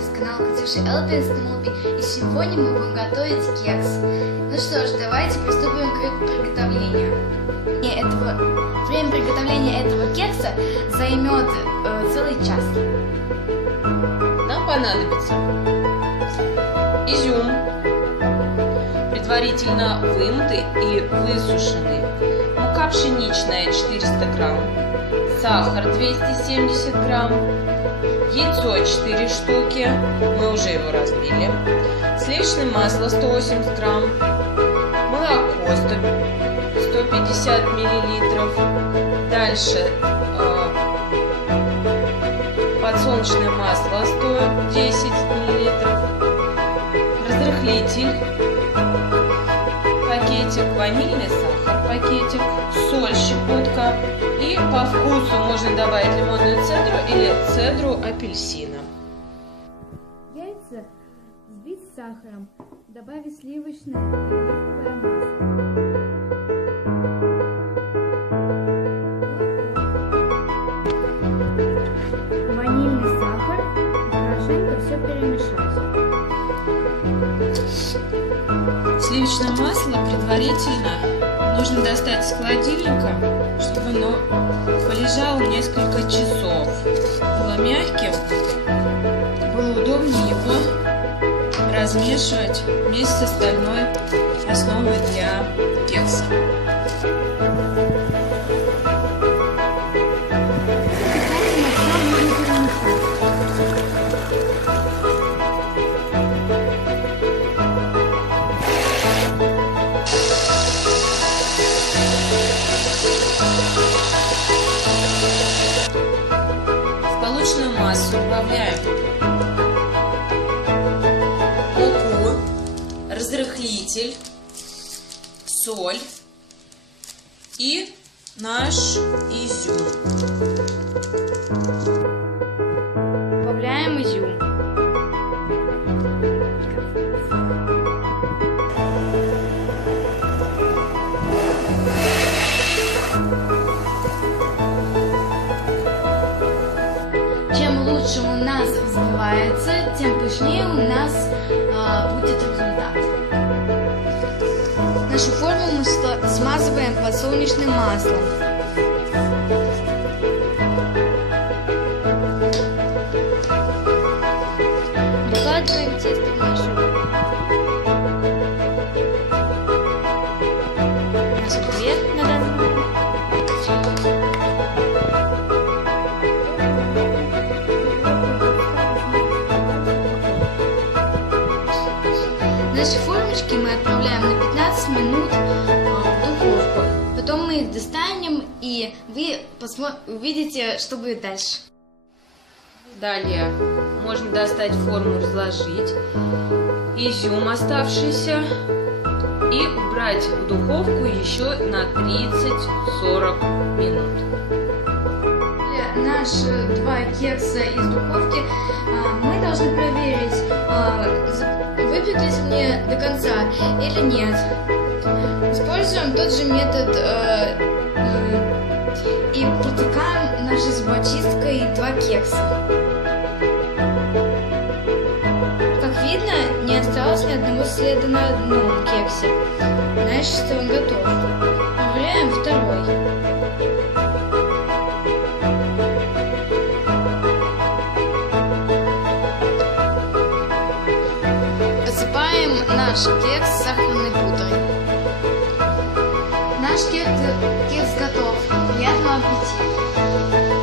с канала Катюши Элпин Смолби, и сегодня мы будем готовить кекс. Ну что ж, давайте приступим к приготовлению. И этого, время приготовления этого кекса займет э, целый час. Нам понадобится изюм, предварительно вымытый и высушенный, мука пшеничная 400 грамм, сахар 270 грамм, яйцо 4 штуки, мы уже его разбили, сливочное масло 180 грамм, молоко 100 150 миллилитров, дальше э, подсолнечное масло 110 миллилитров, разрыхлитель, пакетик, ванильный сахар, пакетик, соль, щепотка и по вкусу можно добавить лимонную цедру или цедру апельсина. Яйца взбить с сахаром, добавить сливочное и оливковое масло. Ванильный сахар и хорошенько все перемешать. Сливочное масло предварительно нужно достать из холодильника, чтобы оно полежало несколько часов. Было мягким, было удобнее его размешивать вместе с остальной основой для кекса. Добавляем муку, разрыхлитель, соль и наш изюм. Лучше у нас взбивается, тем пышнее у нас а, будет результат. Нашу форму мы смазываем подсолнечным маслом. Выкладываем тесто в мешок. У нас две на данный Наши формочки мы отправляем на 15 минут а, в духовку. Потом мы их достанем, и вы увидите, что будет дальше. Далее можно достать форму, разложить изюм оставшийся и убрать в духовку еще на 30-40 минут. Наши два кекса из духовки а, мы должны проверить, а, выпеклись они до конца или нет. Используем тот же метод а, м, и протыкаем нашей зубочисткой два кекса. Как видно, не осталось ни одного следа на одном кексе. Значит, он готов. Посыпаем наш кекс сахарной пудрой. Наш кекс, кекс готов. Приятного аппетита!